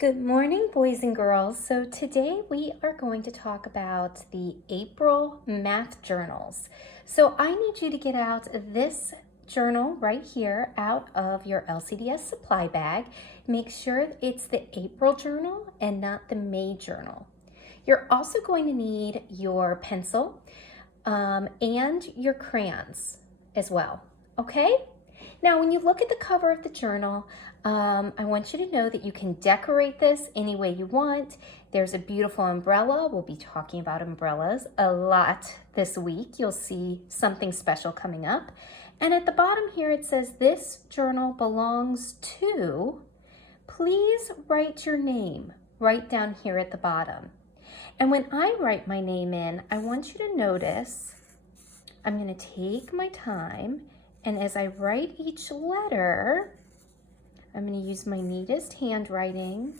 Good morning, boys and girls. So today we are going to talk about the April math journals. So I need you to get out this journal right here out of your LCDS supply bag. Make sure it's the April journal and not the May journal. You're also going to need your pencil and your crayons as well, okay? Now, when you look at the cover of the journal, I want you to know that you can decorate this any way you want. There's a beautiful umbrella. We'll be talking about umbrellas a lot this week. You'll see something special coming up. And at the bottom here, it says, "This journal belongs to," please write your name right down here at the bottom. And when I write my name in, I want you to notice I'm going to take my time, and as I write each letter, I'm going to use my neatest handwriting.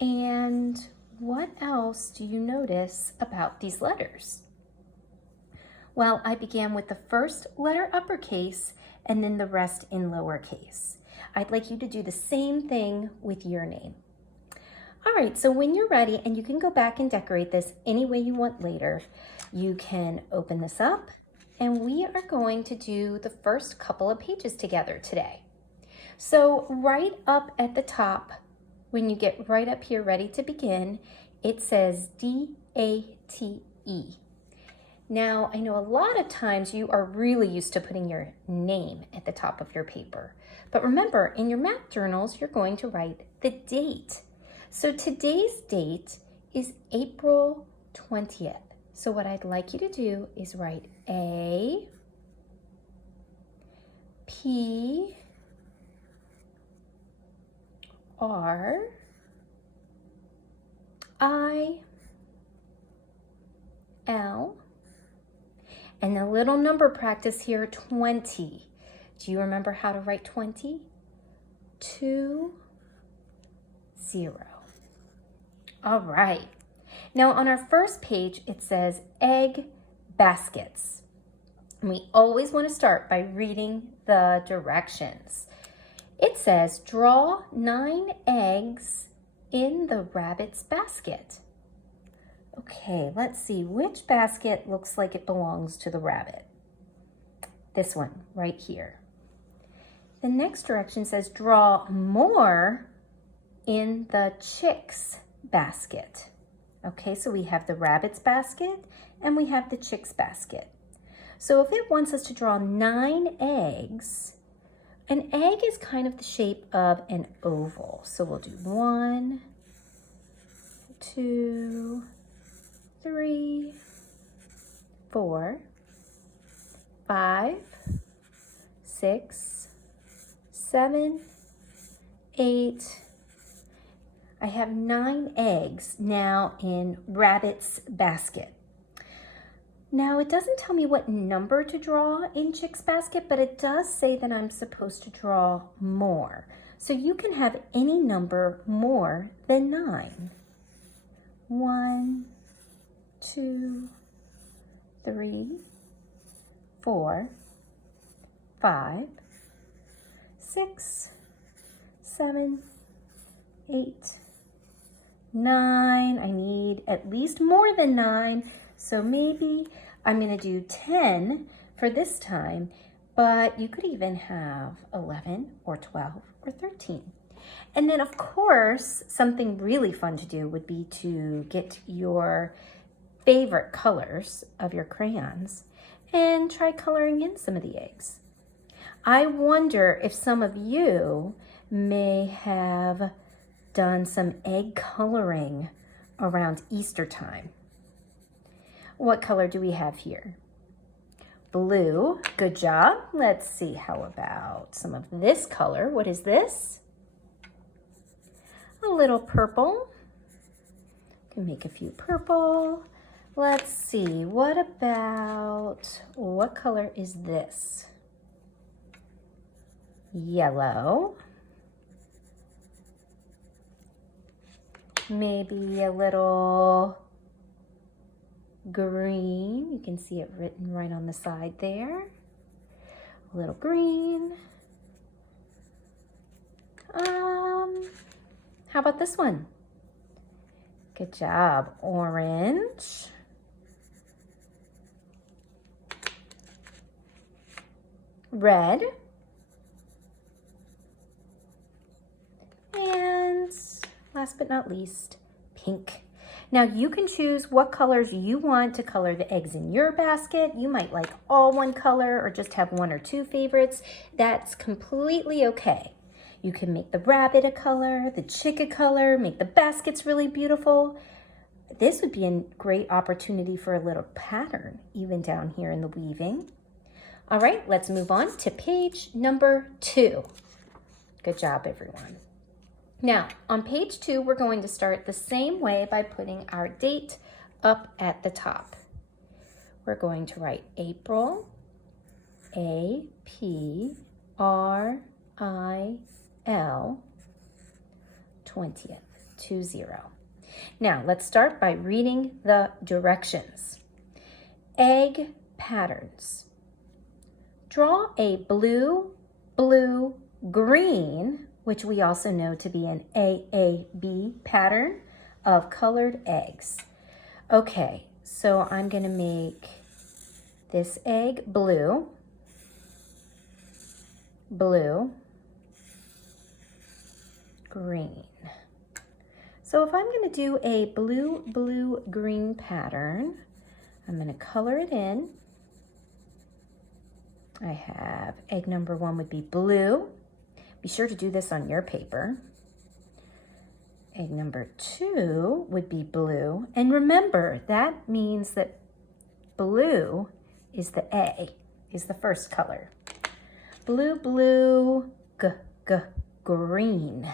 And what else do you notice about these letters? Well, I began with the first letter uppercase and then the rest in lowercase. I'd like you to do the same thing with your name. All right, so when you're ready, and you can go back and decorate this any way you want later, you can open this up, and we are going to do the first couple of pages together today. So right up at the top, when you get right up here ready to begin, it says D-A-T-E. Now, I know a lot of times you are really used to putting your name at the top of your paper. But remember, in your math journals, you're going to write the date. So today's date is April 20th. So what I'd like you to do is write A, P, R, I, L, and the little number practice here, 20. Do you remember how to write 20? 2, 0. All right. Now on our first page, it says egg baskets. And we always want to start by reading the directions. It says, draw 9 eggs in the rabbit's basket. Okay, let's see which basket looks like it belongs to the rabbit. This one right here. The next direction says, draw more in the chick's basket. Okay, so we have the rabbit's basket and we have the chick's basket. So if it wants us to draw 9 eggs, an egg is kind of the shape of an oval. So we'll do 1, 2, 3, 4, 5, 6, 7, 8. I have 9 eggs now in rabbit's basket. Now it doesn't tell me what number to draw in chick's basket, but it does say that I'm supposed to draw more. So you can have any number more than 9. 1, 2, 3, 4, 5, 6, 7, 8, 9. I need at least more than 9. So maybe I'm going to do 10 for this time, but you could even have 11 or 12 or 13. And then of course, something really fun to do would be to get your favorite colors of your crayons and try coloring in some of the eggs. I wonder if some of you may have done some egg coloring around Easter time. What color do we have here? Blue, good job. Let's see, how about some of this color? What is this? A little purple. Can make a few purple. Let's see, what color is this? Yellow. Maybe a little green. You can see it written right on the side there. A little green. How about this one? Good job. Orange. Red. And last but not least, pink. Now you can choose what colors you want to color the eggs in your basket. You might like all one color or just have one or two favorites. That's completely okay. You can make the rabbit a color, the chick a color, make the baskets really beautiful. This would be a great opportunity for a little pattern even down here in the weaving. All right, let's move on to page number 2. Good job, everyone. Now, on page 2, we're going to start the same way by putting our date up at the top. We're going to write April, A-P-R-I-L, 20th, 20. Now, let's start by reading the directions. Egg patterns. Draw a blue, blue, green, which we also know to be an AAB pattern of colored eggs. Okay, so I'm going to make this egg blue, blue, green. So if I'm going to do a blue, blue, green pattern, I'm going to color it in. I have egg number 1 would be blue. Be sure to do this on your paper. Egg number 2 would be blue. And remember, that means that blue is the A, is the first color. Blue, blue, green.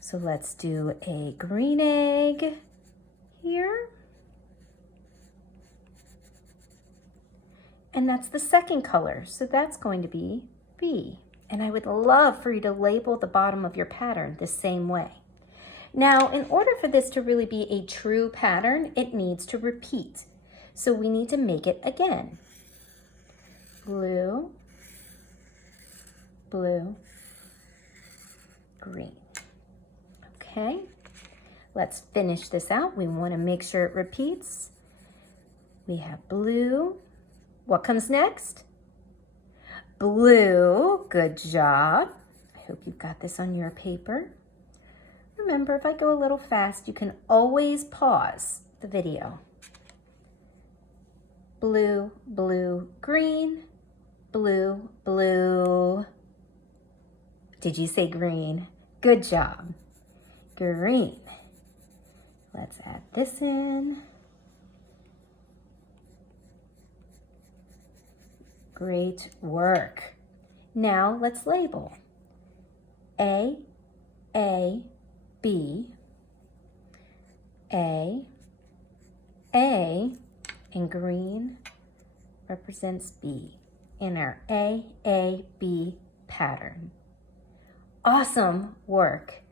So let's do a green egg here. And that's the second color, so that's going to be B. And I would love for you to label the bottom of your pattern the same way. Now, in order for this to really be a true pattern, it needs to repeat. So we need to make it again. Blue, blue, green. Okay, let's finish this out. We want to make sure it repeats. We have blue. What comes next? Blue, good job. I hope you've got this on your paper. Remember, if I go a little fast, you can always pause the video. Blue, blue, green, blue, blue. Did you say green? Good job. Green. Let's add this in. Great work. Now let's label. A, B, A, and green represents B in our AAB pattern. Awesome work.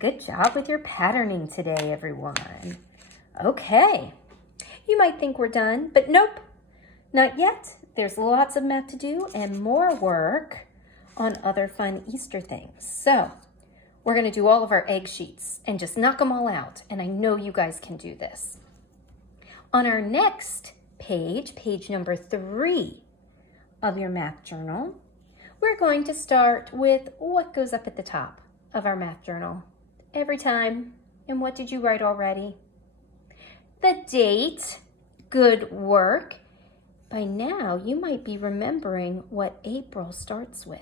Good job with your patterning today, everyone. Okay, you might think we're done, but nope, not yet. There's lots of math to do and more work on other fun Easter things. So we're gonna do all of our egg sheets and just knock them all out. And I know you guys can do this. On our next page, page number 3 of your math journal, we're going to start with what goes up at the top of our math journal every time. And what did you write already? The date. Good work. By now, you might be remembering what April starts with.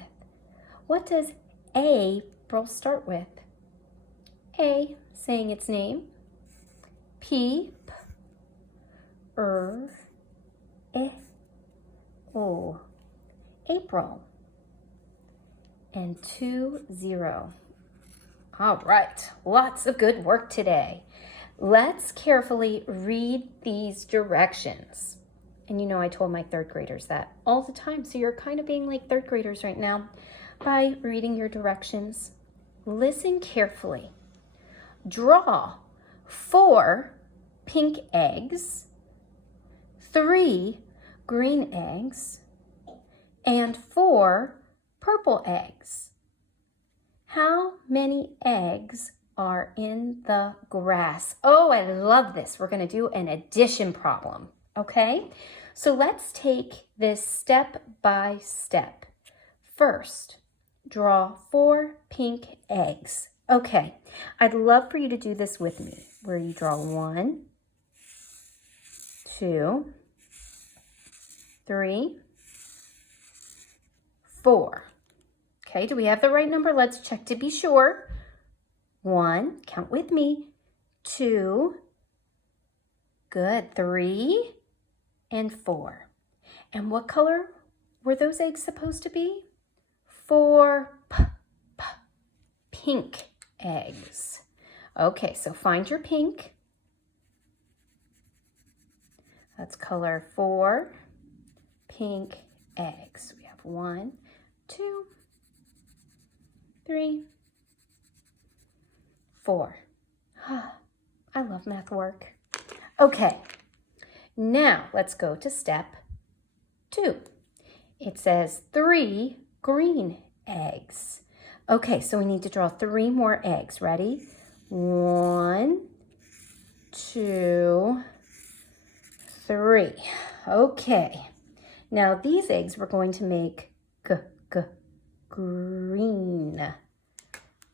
What does April start with? A, saying its name. P, P, R, E, O. April. And 20. All right, lots of good work today. Let's carefully read these directions. And you know I told my 3rd graders that all the time, so you're kind of being like 3rd graders right now by reading your directions. Listen carefully. Draw 4 pink eggs, 3 green eggs, and 4 purple eggs. How many eggs are in the grass? Oh, I love this. We're going to do an addition problem, okay? So let's take this step by step. First, draw 4 pink eggs. Okay, I'd love for you to do this with me, where you draw 1, 2, 3, 4. Okay, do we have the right number? Let's check to be sure. 1, count with me, 2, good, 3, and 4. And what color were those eggs supposed to be? 4 pink eggs. Okay, so find your pink. Let's color 4 pink eggs. We have 1, 2, 3, 4. I love math work. Okay, now let's go to step 2. It says 3 green eggs. Okay, so we need to draw 3 more eggs. Ready? 1, 2, 3. Okay, now these eggs we're going to make green.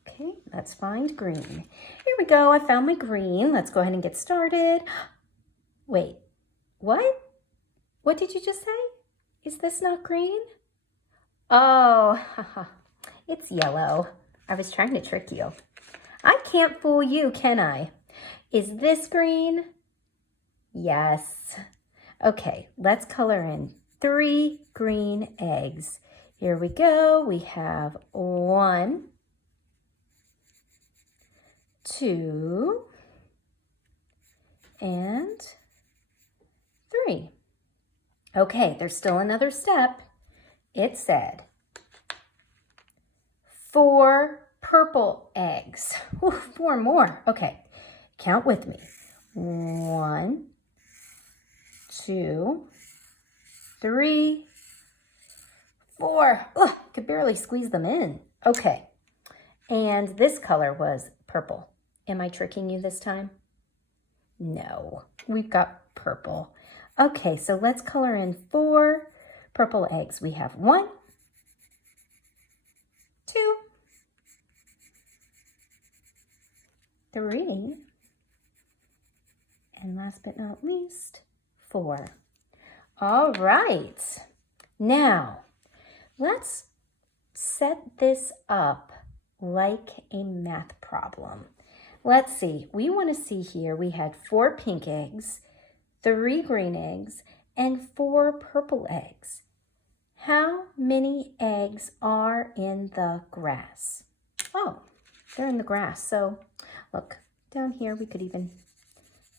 Okay, let's find green. Here we go, I found my green. Let's go ahead and get started. Wait, what? What did you just say? Is this not green? Oh, it's yellow. I was trying to trick you. I can't fool you, can I? Is this green? Yes. Okay, let's color in 3 green eggs. Here we go. We have 1, 2, and 3. Okay, there's still another step. It said 4 purple eggs. Ooh, 4 more. Okay, count with me. 1, 2, 3, 4. Ugh, could barely squeeze them in. Okay, and this color was purple. Am I tricking you this time? No, we've got purple. Okay, so let's color in 4 purple eggs. We have 1, 2, 3, and last but not least, 4. All right, now let's set this up like a math problem. Let's see, we want to see here, we had 4 pink eggs, 3 green eggs, and 4 purple eggs. How many eggs are in the grass? Oh, they're in the grass. So look, down here we could even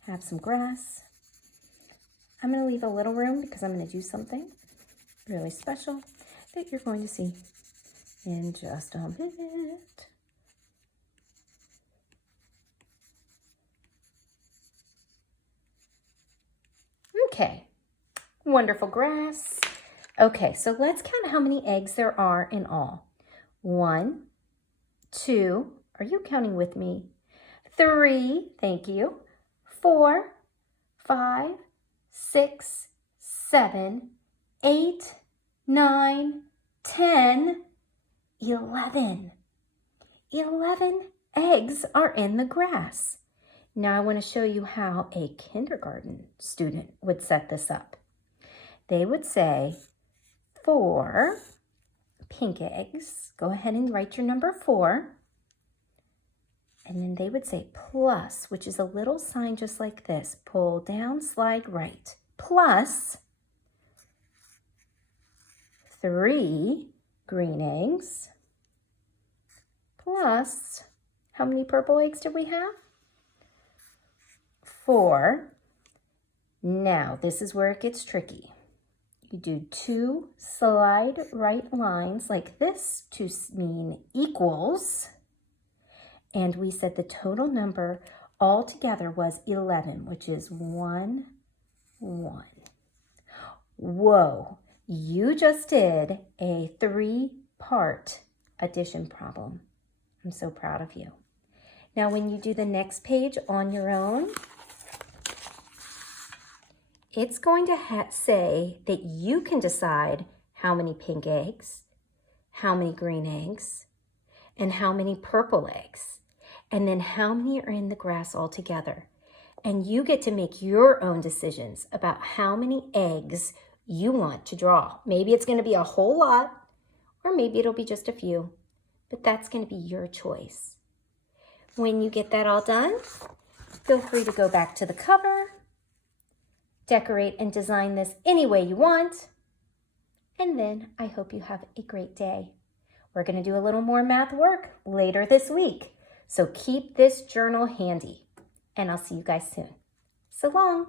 have some grass. I'm going to leave a little room because I'm going to do something really special that you're going to see in just a minute. Okay, wonderful grass. Okay, so let's count how many eggs there are in all. 1, 2, are you counting with me? 3, thank you. 4, 5, 6, 7, 8, 9, 10, 11. 11 eggs are in the grass. Now I want to show you how a kindergarten student would set this up. They would say 4 pink eggs. Go ahead and write your number 4. And then they would say plus, which is a little sign just like this. Pull down, slide right. Plus 3 green eggs. Plus, how many purple eggs did we have? 4. Now, this is where it gets tricky. You do 2 slide right lines like this to mean equals. And we said the total number altogether was 11, which is 1, 1. Whoa, you just did a 3-part addition problem. I'm so proud of you. Now, when you do the next page on your own, it's going to say that you can decide how many pink eggs, how many green eggs, and how many purple eggs, and then how many are in the grass altogether. And you get to make your own decisions about how many eggs you want to draw. Maybe it's going to be a whole lot, or maybe it'll be just a few, but that's going to be your choice. When you get that all done, feel free to go back to the cover, decorate and design this any way you want, and then I hope you have a great day. We're going to do a little more math work later this week, so keep this journal handy, and I'll see you guys soon. So long.